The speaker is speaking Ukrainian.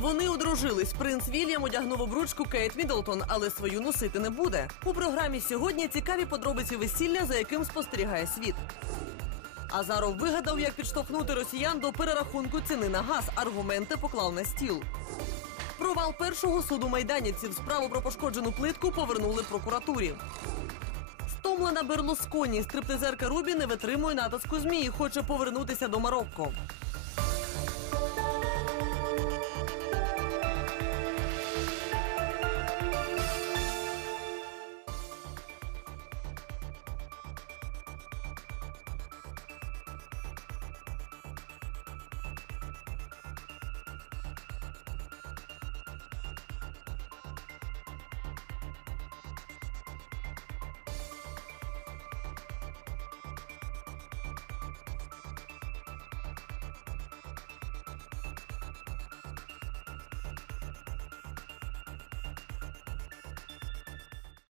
Вони одружились. Принц Вільям одягнув обручку Кейт Мідлтон, але свою носити не буде. У програмі сьогодні цікаві подробиці весілля, за яким спостерігає світ. Азаров вигадав, як підштовхнути росіян до перерахунку ціни на газ. Аргументи поклав на стіл. Провал першого суду майданівців справу про пошкоджену плитку повернули прокуратурі. Стомлена Берлусконі, стриптизерка Рубі не витримує натиску змії. хоче повернутися до Марокко.